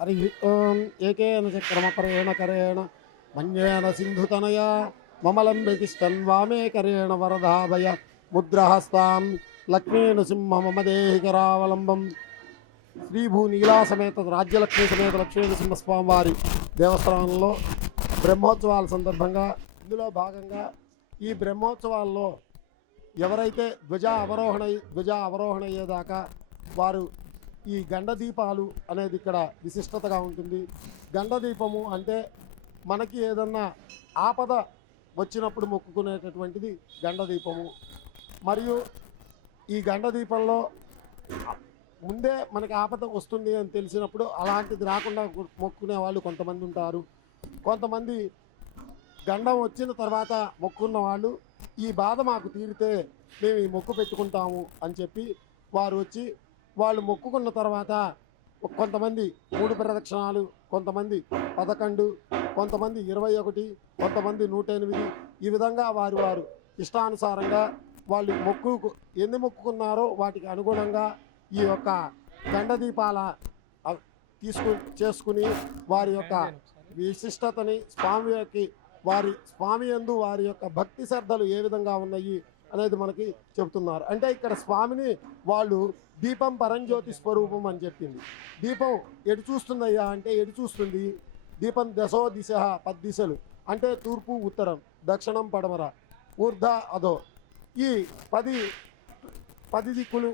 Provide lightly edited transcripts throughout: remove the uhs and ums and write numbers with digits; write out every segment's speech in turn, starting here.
हरि ओं एकेन चक्रमपरेण करेण मन्येन सिन्धुतनया ममलम्बितिष्ठन् वामे करेण वरदाभय मुद्रहस्तां लक्ष्मीन सिंह मम देहि करावलंबं శ్రీభూ నీలా సమేత రాజ్యలక్ష్మి సమేత లక్ష్మీ నరసింహస్వామి వారి దేవస్థానంలో బ్రహ్మోత్సవాల సందర్భంగా ఇందులో భాగంగా ఈ బ్రహ్మోత్సవాల్లో ఎవరైతే ధ్వజ అవరోహణ అయ్యేదాకా వారు ఈ గండ దీపాలు అనేది ఇక్కడ విశిష్టతగా ఉంటుంది. గండ దీపము అంటే మనకి ఏదన్నా ఆపద వచ్చినప్పుడు మొక్కుకునేటటువంటిది గండ దీపము. మరియు ఈ గండ దీపంలో ముందే మనకి ఆపద వస్తుంది అని తెలిసినప్పుడు అలాంటిది రాకుండా మొక్కునే వాళ్ళు కొంతమంది ఉంటారు. కొంతమంది గండం వచ్చిన తర్వాత మొక్కున్న వాళ్ళు ఈ బాధ మాకు తీరితే మేము ఈ మొక్కు పెట్టుకుంటాము అని చెప్పి వారు వచ్చి వాళ్ళు మొక్కుకున్న తర్వాత కొంతమంది 3 ప్రదక్షిణాలు, కొంతమంది 11, కొంతమంది 21, కొంతమంది 108 ఈ విధంగా వారు ఇష్టానుసారంగా వాళ్ళు ఎన్ని మొక్కుకున్నారో వాటికి అనుగుణంగా ఈ యొక్క గండ దీపాల చేసుకుని వారి యొక్క విశిష్టతని స్వామి యందు వారి యొక్క భక్తి శ్రద్ధలు ఏ విధంగా ఉన్నాయి అనేది మనకి చెబుతున్నారు. అంటే ఇక్కడ స్వామిని వాళ్ళు దీపం పరంజ్యోతి స్వరూపం అని చెప్పింది. దీపం ఎటు చూస్తుందయ్యా అంటే ఎటు చూస్తుంది. దీపం దశో దిశ 10 దిశలు అంటే తూర్పు, ఉత్తరం, దక్షిణం, పడమర, ఊర్ధ, అధో ఈ 10 దిక్కులు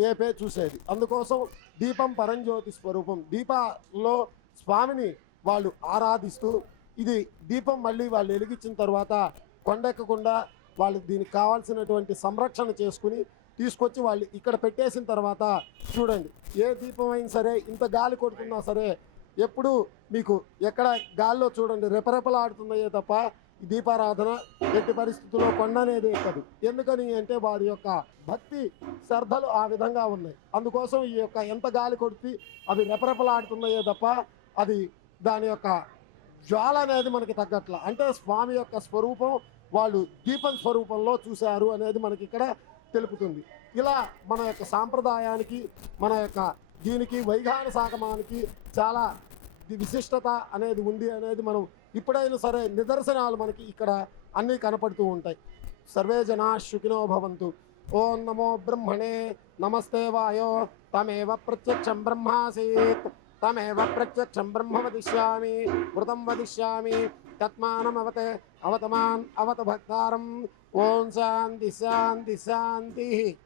వేపే చూసేది. అందుకోసం దీపం పరంజ్యోతి స్వరూపం. దీపాల్లో స్వామిని వాళ్ళు ఆరాధిస్తూ ఇది దీపం మళ్ళీ వాళ్ళు వెలిగించిన తర్వాత కొండెక్కకుండా వాళ్ళు దీనికి కావాల్సినటువంటి సంరక్షణ చేసుకుని తీసుకొచ్చి వాళ్ళు ఇక్కడ పెట్టేసిన తర్వాత చూడండి, ఏ దీపం అయినా సరే ఇంత గాలి కొడుతున్నా సరే ఎప్పుడు మీకు ఎక్కడ గాల్లో చూడండి రెపరెపలాడుతున్నాయే తప్ప ఈ దీపారాధన ఎట్టి పరిస్థితుల్లో కొండ అనేది ఎక్కదు. ఎందుకని అంటే వారి యొక్క భక్తి శ్రద్ధలు ఆ విధంగా ఉన్నాయి. అందుకోసం ఈ యొక్క ఎంత గాలి కొడితే అవి రెపరెపలాడుతున్నాయే తప్ప అది దాని యొక్క జ్వాల అనేది మనకి తగ్గట్ల. అంటే స్వామి యొక్క స్వరూపం వాళ్ళు దీపం స్వరూపంలో చూశారు అనేది మనకి ఇక్కడ తెలుపుతుంది. ఇలా మన యొక్క సాంప్రదాయానికి, మన యొక్క దీనికి వైఘాన సాగమానికి చాలా విశిష్టత అనేది ఉంది అనేది మనం ఇప్పుడైనా సరే నిదర్శనాలు మనకి ఇక్కడ అన్నీ కనపడుతూ ఉంటాయి. సర్వే జనా సుఖినో భవంతు. ఓం నమో బ్రహ్మణే నమస్తే వాయో తమేవ ప్రత్యక్షం బ్రహ్మాసీత్ తమేవ ప్రత్యక్షం బ్రహ్మ వదిష్యామి మృతం వదిష్యామి తత్మానమవతే అవతమాన్ అవత భక్తారం. ఓం శాంతి శాంతి శాంతి.